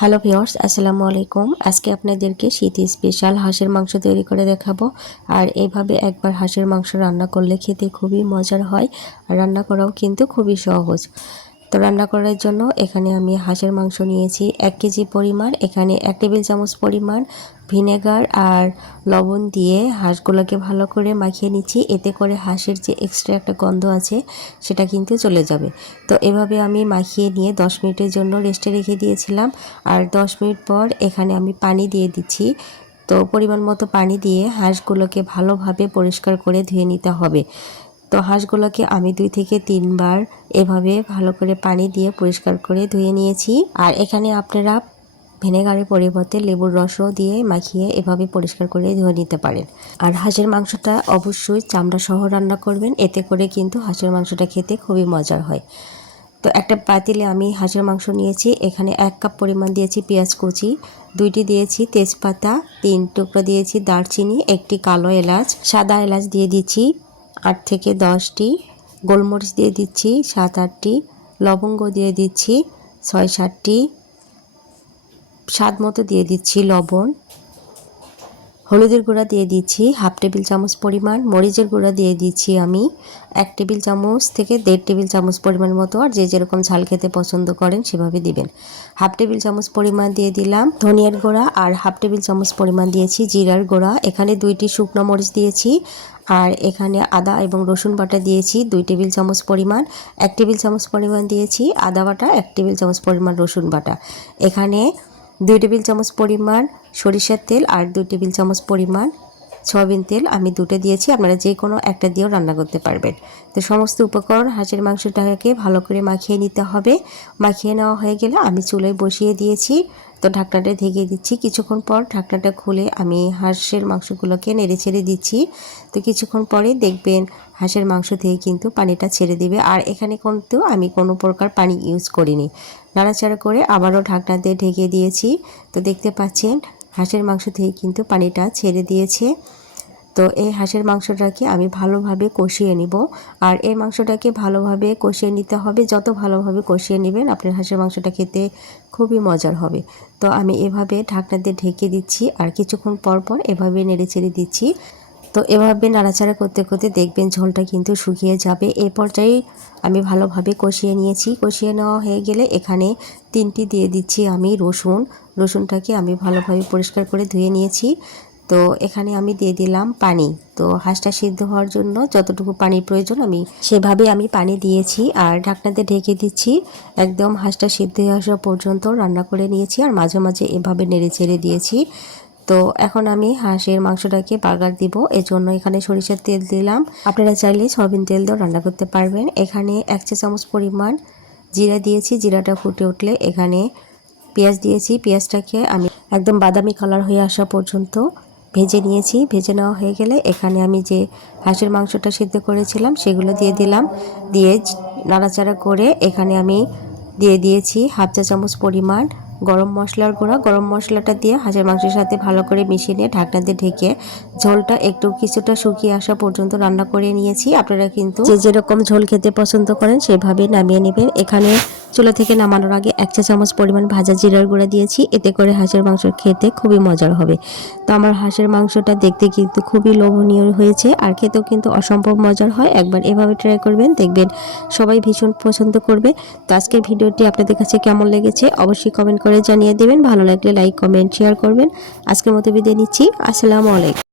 Hello viewers আসসালামু আলাইকুম। আজকে আপনাদেরকে শীতে স্পেশাল হাঁসের মাংস তৈরি করে দেখাবো। আর এইভাবে একবার হাঁসের মাংস রান্না করলে খেতে খুবই মজার হয় আর রান্না করাও কিন্তু খুবই সহজ। তো রান্না করার জন্য এখানে আমি হাঁসের মাংস নিয়েছি। এক কেজি পরিমাণ, এখানে এক টেবিল চামচ পরিমাণ ভিনেগার আর লবণ দিয়ে হাঁসগুলোকে ভালো করে মাখিয়ে নিচ্ছি। এতে করে হাঁসের যে এক্সট্রা একটা গন্ধ আছে, সেটা কিন্তু চলে যাবে। তো এভাবে আমি মাখিয়ে নিয়ে 10 মিনিটের জন্য রেস্টে রেখে দিয়েছিলাম। আর 10 মিনিট পর এখানে আমি পানি দিয়ে দিচ্ছি। তো পরিমাণ মতো পানি দিয়ে হাঁসগুলোকে ভালোভাবে পরিষ্কার করে ধুয়ে নিতে হবে। তো হাঁসগুলোকে আমি দুই থেকে তিনবার এভাবে ভালো করে পানি দিয়ে পরিষ্কার করে ধুয়ে নিয়েছি। আর এখানে আপনারা ভিনেগারের পরিবর্তে লেবুর রসও দিয়ে মাখিয়ে এভাবে পরিষ্কার করে ধুয়ে নিতে পারেন। আর হাঁসের মাংসটা অবশ্যই চামড়া সহ রান্না করবেন, এতে করে কিন্তু হাঁসের মাংসটা খেতে খুবই মজার হয়। তো একটা পাতিলে আমি হাঁসের মাংস নিয়েছি, এখানে এক কাপ পরিমাণ দিয়েছি পেঁয়াজ কুচি, দুইটি দিয়েছি তেজপাতা, তিন টুকরো দিয়েছি দারচিনি, একটি কালো এলাচ, সাদা এলাচ দিয়ে দিচ্ছি। আট থেকে দশটি। গোলমরিচ দিয়ে দিচ্ছি সাত আটটি। লবঙ্গ দিয়ে দিচ্ছি ছয় সাতটি। স্বাদ মতো দিয়ে দিচ্ছি লবণ। হলুদের গুঁড়া দিয়ে দিচ্ছি হাফ টেবিল চামচ পরিমাণ। মরিচের গুঁড়া দিয়ে দিচ্ছি আমি এক টেবিল চামচ থেকে দেড় টেবিল চামচ পরিমাণ মতো। আর যে যেরকম ঝাল খেতে পছন্দ করেন সেভাবে দিবেন। হাফ টেবিল চামচ পরিমাণ দিয়ে দিলাম ধনিয়ার গুঁড়া আর হাফ টেবিল চামচ পরিমাণ দিয়েছি জিরার গুঁড়া। এখানে দুইটি শুকনো মরিচ দিয়েছি। আর এখানে আদা এবং রসুন বাটা দিয়েছি, দুই টেবিল চামচ পরিমাণ। এক টেবিল চামচ পরিমাণ দিয়েছি আদা বাটা, এক টেবিল চামচ পরিমাণ রসুন বাটা। এখানে দুই টেবিল চামচ পরিমাণ সরিষার তেল আর দুই টেবিল চামচ পরিমাণ সয়াবিন তেল আমি দুটো দিয়েছি, আপনারা যে কোনো একটা দিয়েও রান্না করতে পারবেন। তো সমস্ত উপকরণ হাঁসের মাংসটাকে ভালো করে মাখিয়ে নিতে হবে। মাখিয়ে নেওয়া হয়ে গেলে আমি চুলোয় বসিয়ে দিয়েছি। তো ঢাকনাটা ঢেকে দিচ্ছি। কিছুক্ষণ পর ঢাকনাটা খুলে আমি হাঁসের মাংসগুলোকে নেড়ে ছেড়ে দিচ্ছি। তো কিছুক্ষণ পরে দেখবেন হাঁসের মাংস থেকে কিন্তু পানিটা ছেড়ে দিবে। আর এখানে কিন্তু আমি কোনো প্রকার পানি ইউজ করিনি। নাড়াচাড়া করে আবারও ঢাকনা দিয়ে ঢেকে দিয়েছি। তো দেখতে পাচ্ছেন হাঁসের মাংস থেকে কিন্তু পানিটা ছেড়ে দিয়েছে। তো এই হাঁসের মাংসটাকে আমি ভালোভাবে কষিয়ে নিব। আর এই মাংসটাকে ভালোভাবে কষিয়ে নিতে হবে। যত ভালোভাবে কষিয়ে নেবেন, আপনার হাঁসের মাংসটা খেতে খুবই মজার হবে। তো আমি এভাবে ঢাকনা দিয়ে ঢেকে দিচ্ছি আর কিছুক্ষণ পর পর এভাবে নেড়ে ছেড়ে দিচ্ছি। তো এভাবে নাড়াচাড়া করতে করতে দেখবেন ঝোলটা কিন্তু শুকিয়ে যাবে। এই পর্যায়ে আমি ভালোভাবে কষিয়ে নিয়েছি। কষিয়ে নেওয়া হয়ে গেলে এখানে তিনটি দিয়ে দিচ্ছি আমি রসুন। রসুনটাকে আমি ভালোভাবে পরিষ্কার করে ধুয়ে নিয়েছি। তো এখানে আমি দিয়ে দিলাম পানি। তো হাঁসটা সিদ্ধ হওয়ার জন্য যতটুকু পানির প্রয়োজন আমি সেভাবে আমি পানি দিয়েছি আর ঢাকনাতে ঢেকে দিচ্ছি। একদম হাঁসটা সিদ্ধ হয়ে আসা পর্যন্ত রান্না করে নিয়েছি আর মাঝে মাঝে এভাবে নেড়ে ছেড়ে দিয়েছি। তো এখন আমি হাঁসের মাংসটাকে বাগার দিব। এজন্য এখানে সরিষার তেল দিলাম। আপনারা চাইলে সয়াবিন তেল দিয়েও রান্না করতে পারবেন। এখানে এক চা চামচ পরিমাণ জিরা দিয়েছি। জিরাটা ফুটে উঠলে এখানে পেঁয়াজ দিয়েছি, পেঁয়াজটাকে আমি একদম বাদামি কালার হয়ে আসা পর্যন্ত ভেজে নিয়েছি। ভেজে নেওয়া হয়ে গেলে এখানে আমি যে হাঁসের মাংসটা সিদ্ধ করেছিলাম সেগুলো দিয়ে দিলাম। দিয়ে নাড়াচাড়া করে এখানে আমি দিয়ে দিয়েছি হাফ চা চামচ পরিমাণ গরম মশলার গুঁড়া। গরম মশলাটা দিয়ে হাঁসের মাংসের সাথে ভালো করে মিশিয়ে নিয়ে ঢাকনা দিয়ে ঢেকে ঝোলটা একটু কিছুটা শুকিয়ে আসা পর্যন্ত রান্না করে নিয়েছি। আপনারা কিন্তু যে যেরকম ঝোল খেতে পছন্দ করেন সেভাবে নামিয়ে নেবেন। এখানে চুলা থেকে নামানোর আগে এক চা চামচ পরিমাণ ভাজা জিরার গুঁড়া দিয়েছি। এতে করে হাঁসের মাংস খেতে খুবই মজার হবে। তো আমার হাঁসের মাংসটা দেখতে কিন্তু খুবই লোভনীয় হয়েছে আর খেতেও কিন্তু অসম্ভব মজার হয়। একবার এভাবে ট্রাই করবেন, দেখবেন সবাই ভীষণ পছন্দ করবে। তো আজকের ভিডিওটি আপনাদের কাছে কেমন লেগেছে অবশ্যই কমেন্ট করে জানিয়ে দেবেন। ভালো লাগলে লাইক কমেন্ট শেয়ার করবেন। আজকের মতো বিদায় নিচ্ছি। আসসালামু আলাইকুম।